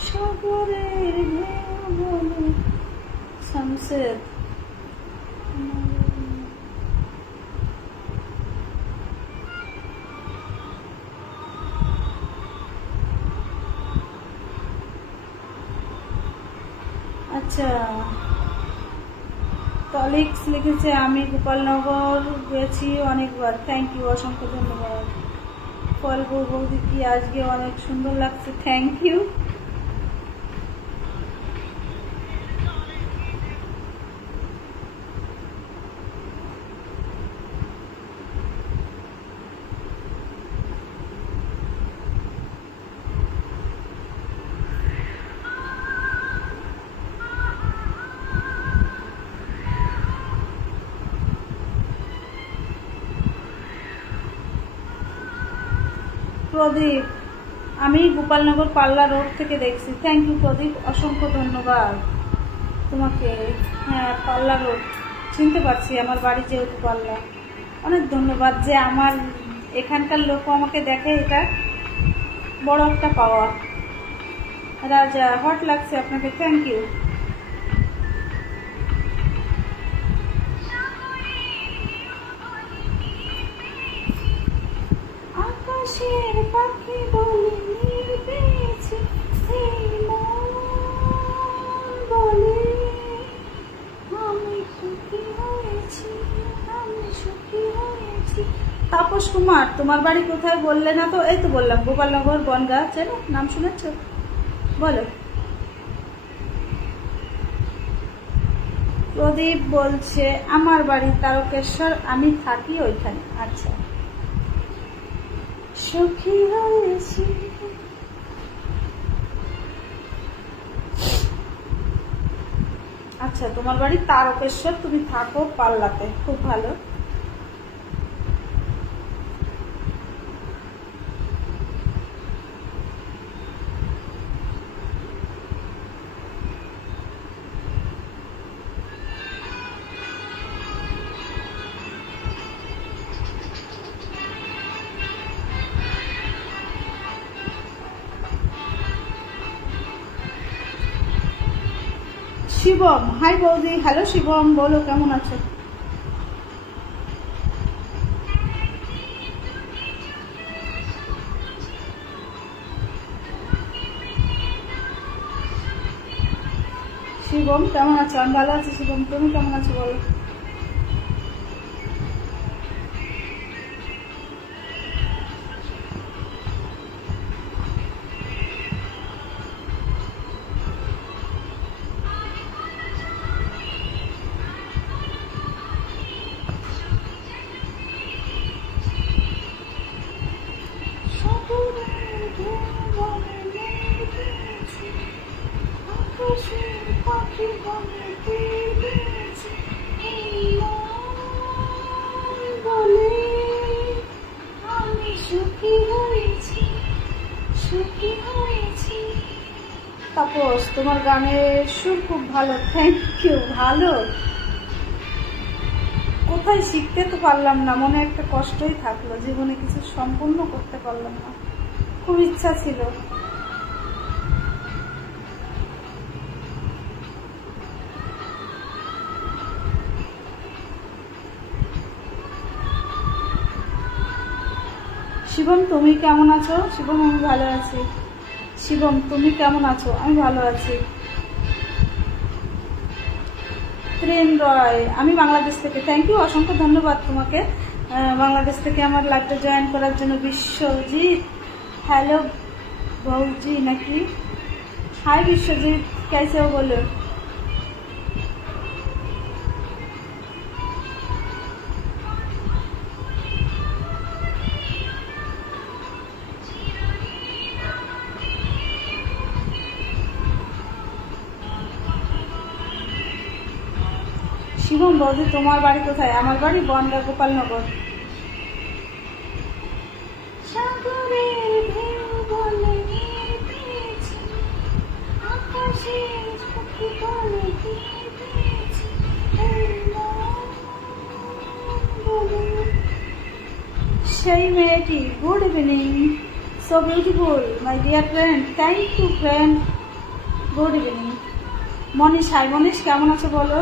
সাগরের ঢেউ বলে শামসের। আচ্ছা, টলিক্স লিখেছে আমি গোপালনগর গেছি অনেকবার, থ্যাংক ইউ, অসংখ্য ধন্যবাদ। ফল বৌদি কি আজকে অনেক সুন্দর লাগছে, থ্যাংক ইউ। প্রদীপ, আমি গোপালনগর পাল্লা রোড থেকে দেখছি, থ্যাংক ইউ প্রদীপ, অসংখ্য ধন্যবাদ তোমাকে। হ্যাঁ, পাল্লা রোড চিনতে পারছি, আমার বাড়ি যেহেতু পাল্লা। অনেক ধন্যবাদ যে আমার এখানকার লোক আমাকে দেখে, এটা বড় একটা পাওয়া। রাজা, হট লাগছে আপনাকে, থ্যাংক ইউ। আকাশের পাখি বলে নীল পেয়েছি, এই মন বলে আমি সুখী হয়েছি, আমি সুখী হয়েছি। তাপস কুমার, তোমার বাড়ি কোথায় বললে না তো? এই তো বললাম, গোপালনগর বনগাঁ, চেনো, নাম শুনেছ? বলো। প্রদীপ বলছে আমার বাড়ি তারকেশ্বর, আমি থাকি ওইখানে। আচ্ছা, সুখী হয়েছি। আচ্ছা, তোমার বাড়ি তারকেশ্বর, তুমি থাকো পাল্লাতে, খুব ভালো। শিবম, হাই বৌদি, হ্যালো শিবম, বলো কেমন আছো? শিবম কেমন আছো? আমি ভালো আছি শিবম, তুমি কেমন আছো বলো? তাপস, তোমার গানের সুর খুব ভালো, থ্যাংক ইউ। ভালো, কোথায় শিখতে তো পারলাম না, মনে একটা কষ্টই থাকলো, জীবনে কিছু সম্পূর্ণ করতে পারলাম না, খুব ইচ্ছা ছিল। শিবম তুমি কেমন আছো? শিবম আমি ভালো আছি। শিবম তুমি কেমন আছো? আমি ভালো আছি। প্রেম রয় আমি বাংলাদেশ থেকে, থ্যাংক ইউ, অসংখ্য ধন্যবাদ তোমাকে বাংলাদেশ থেকে আমার লাইভটা জয়েন করার জন্য। বিশ্বজিৎ হ্যালো বৌজি নাকি? হাই বিশ্বজিৎ, कैसे हो बोलो? শিবম বৌদি তোমার বাড়ি কোথায়? আমার বাড়ি বনগা, গোপালনগর। সাগরের ঢেউ বলে পেয়েছি, আকাশের পাখি বলে পেয়েছি, সেই মেয়েটি। Good evening, so beautiful my dear friend, thank you friend, good evening. Manish hi Manish, কেমন আছো বলো?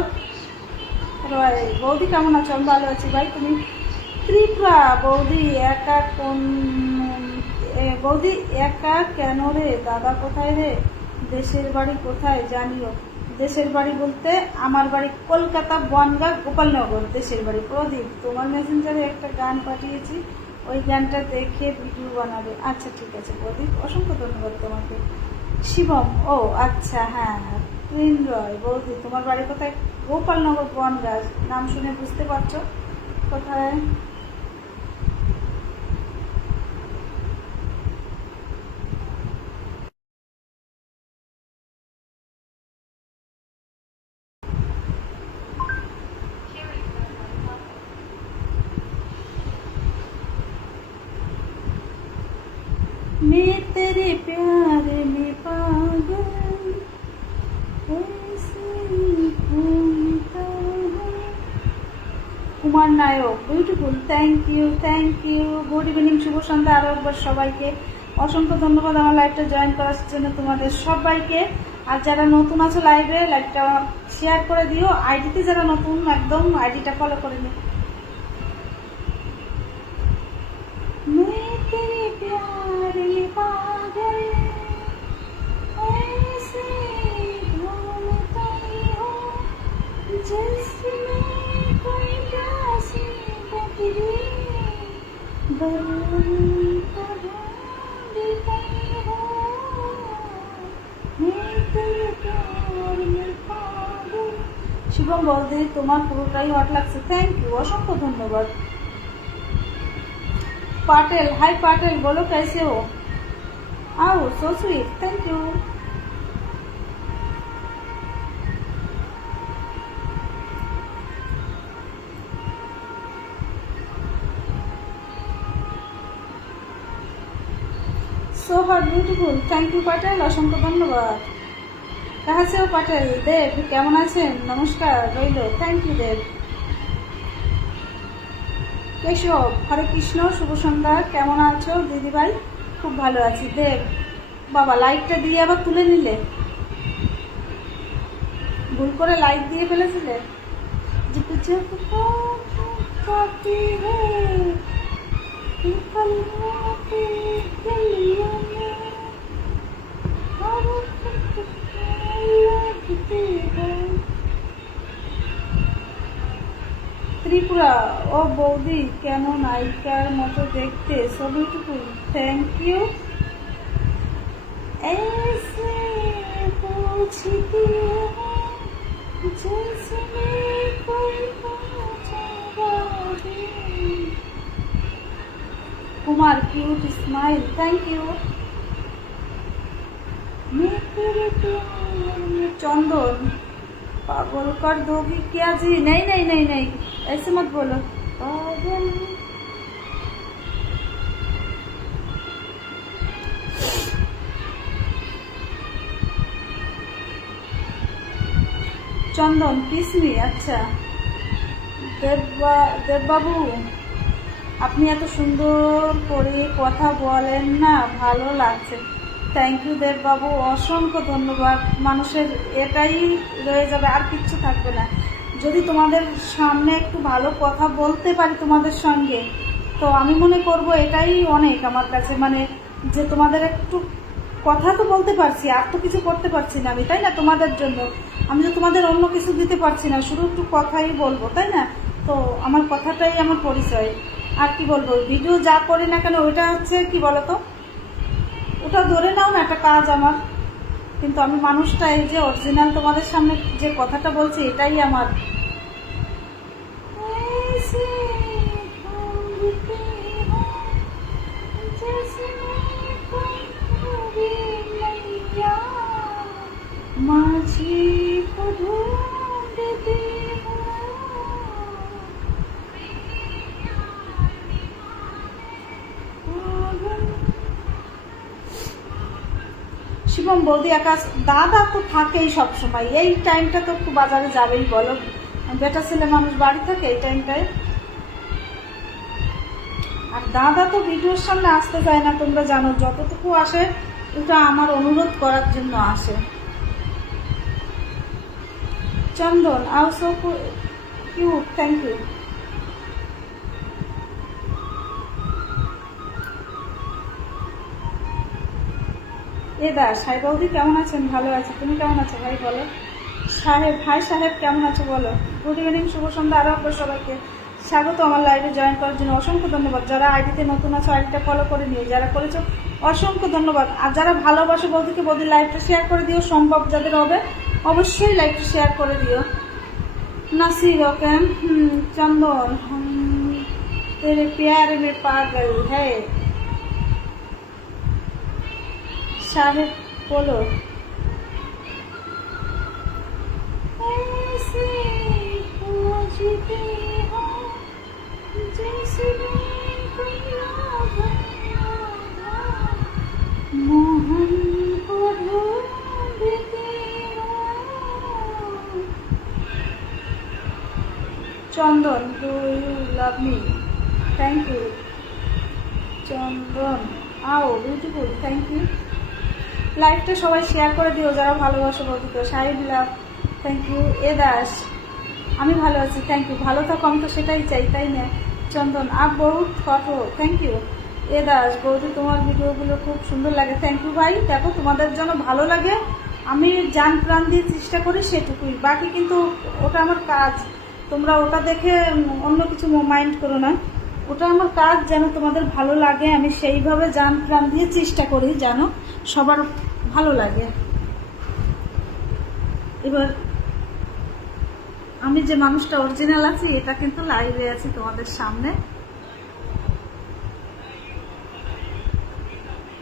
রয় বৌদি কেমন আছো? আমি ভালো আছি ভাই। তুমি? ত্রিপুরা বৌদি একা কোন বৌদি একা কেন রে? দাদা কোথায় রে? দেশের বাড়ি কোথায় জানিও? দেশের বাড়ি বলতে আমার বাড়ি কলকাতা বনগাঁ গোপালনগর দেশের বাড়ি। প্রদীপ তোমার মেসেঞ্জারে একটা গান পাঠিয়েছি, ওই গানটা দেখে ভিডিও বানাবে। আচ্ছা ঠিক আছে প্রদীপ, অসংখ্য ধন্যবাদ তোমাকে। শিবম ও আচ্ছা হ্যাঁ। প্রেম রয় বৌদি তোমার বাড়ি কোথায়? গোপালনগর বনগাঁ, নাম শুনে বুঝতে পারছো কোথায়। मैं तेरे प्यार में पागल ऐसे घूमता हूँ। Kumar Nayak beautiful, thank you thank you. Good evening, শুভ সন্ধ্যা আরো একবার সবাইকে। অসংখ্য ধন্যবাদ আমার লাইভটা জয়েন করার জন্য তোমাদের সবাইকে। আর যারা নতুন আছে লাইভে, লাইভটা শেয়ার করে দিও। আইডিতে যারা নতুন একদম আইডিটা ফলো করে নিও। শিবম বলদি তোমার পুরোটাই হট লাগছে, থ্যাংক ইউ, অসংখ্য ধন্যবাদ। पाटिल हाय पाटिल बोलो कैसे हो? आओ so sweet, thank you. So hot beautiful, thank you Patil, असंख्य धन्यवाद। कहाँ से हो पाटिल? देव केमन आছেন? नमस्कार रইল, थैंक यू देव। কেশব হরে কৃষ্ণ, শুভ সন্ধ্যা, কেমন আছো দিদি ভাই? খুব ভালো আছি। দেব বাবা লাইকটা দিয়ে আবার তুলে নিলে, ভুল করে লাইক দিয়ে ফেলেছিলে। ত্রিপুরা ও বৌদি কেন নায়িকার মতো দেখতে, সো বিউটিফুল, থ্যাংক ইউ। ऐसे पूछती हूँ जैसे मैं कोई Kumar cute smile, thank you. Chandan पागल कर दोगी क्या जी? नहीं नहीं नहीं नहीं, ऐसे मत बोलो पागल। চন্দন কিসমি, আচ্ছা। দেববাবু আপনি এত সুন্দর করে কথা বলেন না, ভালো লাগছে। থ্যাংক ইউ দেববাবু, অসংখ্য ধন্যবাদ। মানুষের এটাই রয়ে যাবে, আর কিচ্ছু থাকবে না। যদি তোমাদের সামনে একটু ভালো কথা বলতে পারি তোমাদের সঙ্গে, তো আমি মনে করব এটাই অনেক আমার কাছে, মানে যে তোমাদের একটু কথা তো বলতে পারছি, আর তো কিছু করতে পারছি না আমি, তাই না? তোমাদের জন্য আমি তো তোমাদের অন্য কিছু দিতে পারছি না, শুধু একটু কথাই বলবো, তাই না? তো আমার কথাটাই আমার পরিচয়। আর কি বলবো, ভিডিও যা করি না কেন ওইটা হচ্ছে কি বলতো, ওটা ধরে নাও না একটা কাজ আমার, কিন্তু আমি মানুষটা এই যে অরিজিনাল তোমাদের সামনে যে কথাটা বলছি এটাই আমার। মাঝি को ढूंढती हूँ। শিবম বৌদি আকাশ দাদা তো থাকেই সবসময়, এই টাইমটা তো একটু বাজারে যাবেই বলো, বেটা ছেলে মানুষ বাড়ি থাকে এই টাইমটায়। আর দাদা তো ভিডিওর সামনে আসতে চায় না, তোমরা জানো, যতটুকু আসে ওটা আমার অনুরোধ করার জন্য আসে। চন্দন আলসো কিউট, থ্যাংক ইউ। এ দা সাই বৌদি কেমন আছেন? ভালো আছি, তুমি কেমন আছো ভাই বলো? সাহেব, হাই সাহেব কেমন আছো বলো? গুড ইভিনিং, শুভ সন্ধ্যা আরো আপনার সবাইকে স্বাগত আমার লাইভে জয়েন করার জন্য। অসংখ্য ধন্যবাদ। যারা আইডিতে নতুন আছো আইডিটা ফলো করে নিও, যারা করেছো অসংখ্য ধন্যবাদ। আর যারা ভালোবাসো বৌদিকে, বৌদির লাইভটা শেয়ার করে দিও, সম্ভব যাদের হবে অবশ্যই লাইভটা শেয়ার করে দিও। নাসির ওকে চন্দন तेरे प्यार में पागल है साहेब बोलो। ऐसे खोजते हो जैसे मोहन को ढूंढते हो। Chandan do you love me? Thank you Chandan, আও বিউটিফুল, থ্যাংক ইউ। লাইভটা সবাই শেয়ার করে দিও যারা ভালোবাসো বৌদিকে। সাহিদ লাভ, থ্যাংক ইউ। এ দাস আমি ভালো আছি, থ্যাংক ইউ। ভালো থাকো, আমি তো সেটাই চাই, তাই না? চন্দন আপ বহুত ফটো, থ্যাংক ইউ। এ দাস বৌদি তোমার ভিডিওগুলো খুব সুন্দর লাগে, থ্যাংক ইউ ভাই। দেখো তোমাদের জন্য ভালো লাগে, আমি জান প্রাণ দিয়ে চেষ্টা করি সেটুকুই, বাকি কিন্তু ওটা আমার কাজ, তোমরা ওটা দেখে অন্য কিছু মাইন্ড করো না, ওটা আমার কাজ। যেন তোমাদের ভালো লাগে আমি সেইভাবে জান প্রাণ দিয়ে চেষ্টা করি যেন সবার ভালো লাগে। এবার আমি যে মানুষটা অরিজিনাল আছি এটা কিন্তু লাইভে আছি তোমাদের সামনে।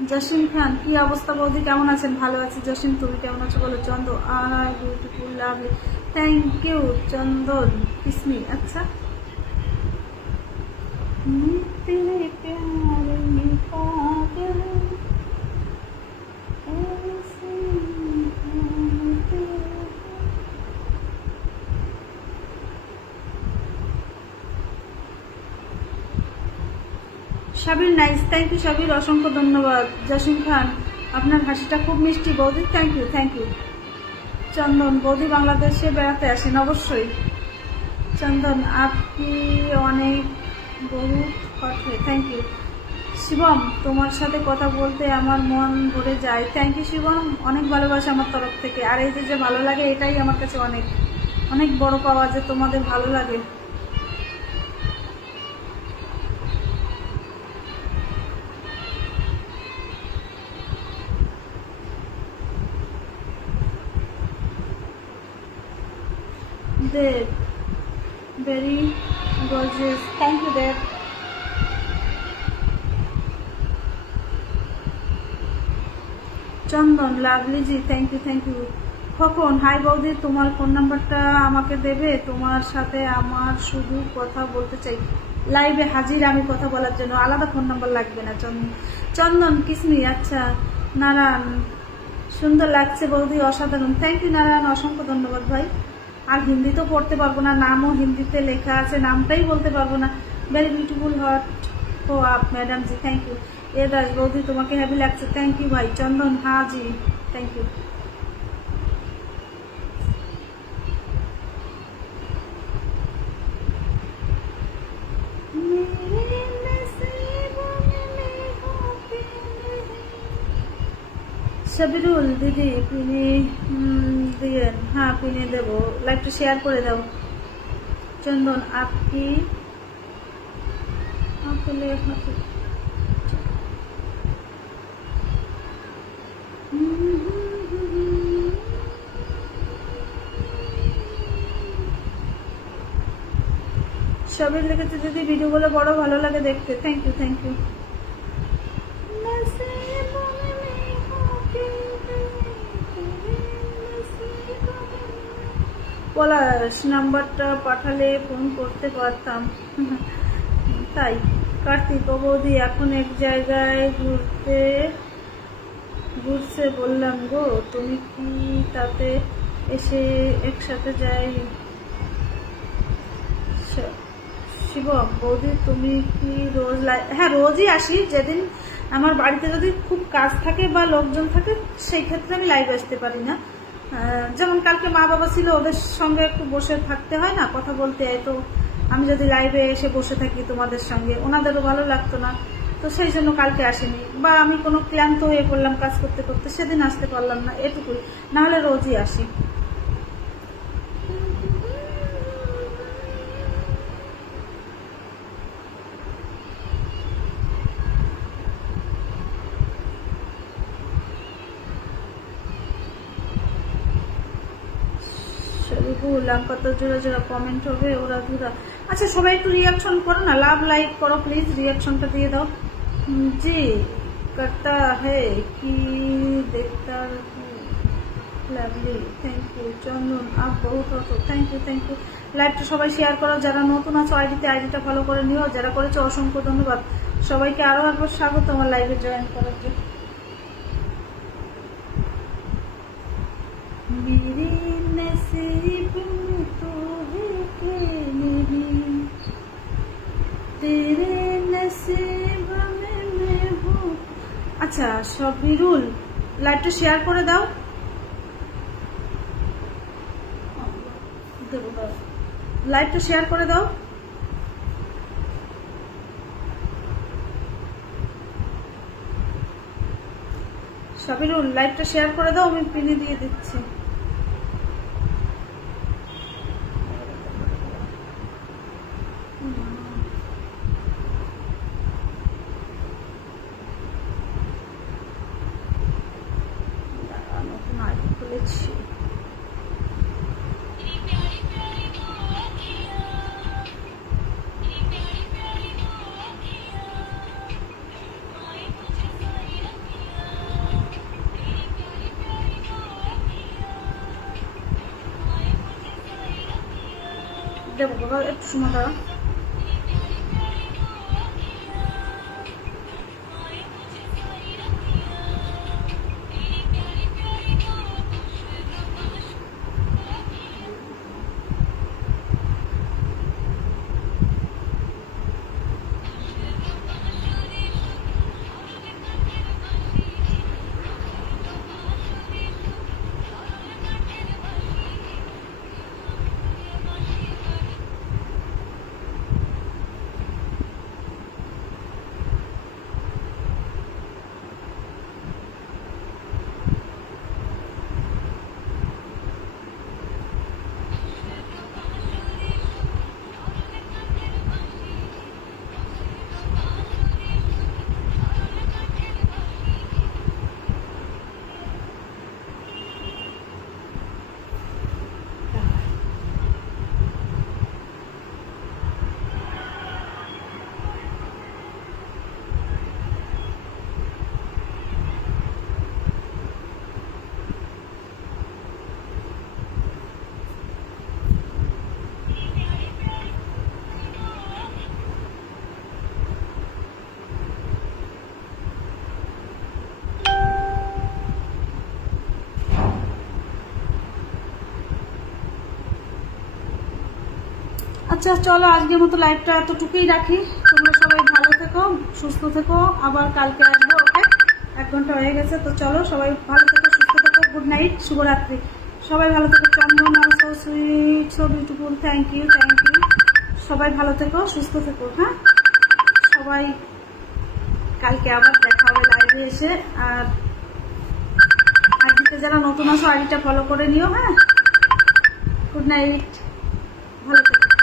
জসিম খান কি অবস্থা বৌদি, কেমন আছেন? ভালো আছি জসিম, তুমি কেমন আছো বলো? Chanda I beautiful lovely, thank you Chandan kiss me. আচ্ছা तेरे प्यार में पागल ऐसे ढूंढते हो। Sabir nice, thank you Sabir, অসংখ্য ধন্যবাদ। জসিম খান আপনার হাসিটা খুব মিষ্টি বৌদি, thank you thank you. Chandan বৌদি বাংলাদেশে বেড়াতে আসেন? অবশ্যই চন্দন আপনি অনেক বহুত কথা, থ্যাংক ইউ। শিবম তোমার সাথে কথা বলতে আমার মন ভরে যায়, থ্যাংক ইউ শিবম, অনেক ভালোবাসা আমার তরফ থেকে। আর এই যে ভালো লাগে এটাই আমার কাছে অনেক অনেক বড় পাওয়া, যে তোমাদের ভালো লাগে। Dev very gorgeous, thank you Dev. Chandan lovely ji, thank you thank you. Khokon hi বৌদি, তোমার ফোন নাম্বারটা আমাকে দেবে? তোমার সাথে আমার শুধু কথা বলতে চাই, লাইভে হাজির আমি কথা বলার জন্য, আলাদা ফোন নাম্বার লাগবে না। চন্দন কিসমি, আচ্ছা নারায়ণ সুন্দর লাগছে বৌদি, অসাধারণ, থ্যাংক ইউ নারায়ণ, অসংখ্য ধন্যবাদ ভাই। আর হিন্দি তো পড়তে পারবো না, নামও হিন্দিতে লেখা আছে, নামটাই বলতে পারবো না। ভেরি বিউটিফুল হট ও আপ ম্যাডাম জি, থ্যাংক ইউ। এ দাস বৌদি তোমাকে হ্যাপি লাগছে, থ্যাংক ইউ ভাই। চন্দন হ্যাঁ জি, থ্যাংক ইউ। मेरे সাবিরুল দিদি পিনি দিয়েন, হ্যাঁ পিনে দেবো, লাইভটা শেয়ার করে দাও। চন্দন আপকি আপলে সবের লিখেছে দিদি ভিডিওগুলো বড় ভালো লাগে দেখতে, থ্যাংক ইউ থ্যাংক ইউ। পলাশ নাম্বারটা পাঠালে ফোন করতে পারতাম। তাই কার্তিক বৌদি এখন এক জায়গায় ঘুরছে বললাম গো, তুমি কি তাতে এসে একসাথে যাই? শিবম বৌদি তুমি কি রোজ হ্যাঁ রোজই আসি, যেদিন আমার বাড়িতে যদি খুব কাজ থাকে বা লোকজন থাকে সেই ক্ষেত্রে আমি লাইভ আসতে পারি না। যেমন কালকে মা বাবা ছিল, ওদের সঙ্গে একটু বসে থাকতে হয় না, কথা বলতে হয়, তো আমি যদি লাইভে এসে বসে থাকি তোমাদের সঙ্গে ওনাদেরও ভালো লাগতো না, তো সেই জন্য কালকে আসেনি। বা আমি কোনো ক্লান্ত হয়ে পড়লাম কাজ করতে করতে, সেদিন আসতে পারলাম না, এটুকুই, নাহলে রোজই আসি। কত জোড়া জোড়া কমেন্ট হবে ওরা ধুরা। আচ্ছা সবাই একটু রিয়াকশন করো না, লাভ লাইক করো প্লিজ, রিয়াকশনটা দিয়ে দাও। জি করতা হ্যায় কি দেখতা লাভলি, থ্যাংক ইউ। চন্দন আপ বহুত হতো, থ্যাংক ইউ থ্যাংক ইউ। লাইভটা সবাই শেয়ার করো, যারা নতুন আছো আইডিটা ফলো করে নিও, যারা করেছো অসংখ্য ধন্যবাদ। সবাইকে আরো একবার স্বাগত আমার লাইভে জয়েন করার জন্য। मेरे नसीब में तो है कि नहीं, तेरे नसीब में मैं हूँ। আচ্ছা সবিরুল লাইভটা শেয়ার করে দাও, লাইভটা শেয়ার করে দাও। সবিরুল লাইভটা শেয়ার করে দাও, আমি পিনে দিয়ে দিচ্ছি। খুলেছি দেবো বাবা, একটু সময় দাঁড়া। আচ্ছা চলো আজকের মতো লাইভটা এতটুকুই রাখি। তোমরা সবাই ভালো থেকো, সুস্থ থেকো, আবার কালকে আসবো। ওকে 1 ঘন্টা হয়ে গেছে, তো চলো সবাই ভালো থেকো, সুস্থ থেকো, গুড নাইট, শুভরাত্রি। সবাই ভালো থেকো। Chandan also sweet, so beautiful, thank you thank you. সবাই ভালো থেকো, সুস্থ থেকো। হ্যাঁ সবাই কালকে আবার দেখা হবে লাইভে এসে। আর যারা নতুন আসো আইডিটা ফলো করে নিও। হ্যাঁ, গুড নাইট, ভালো থেকো।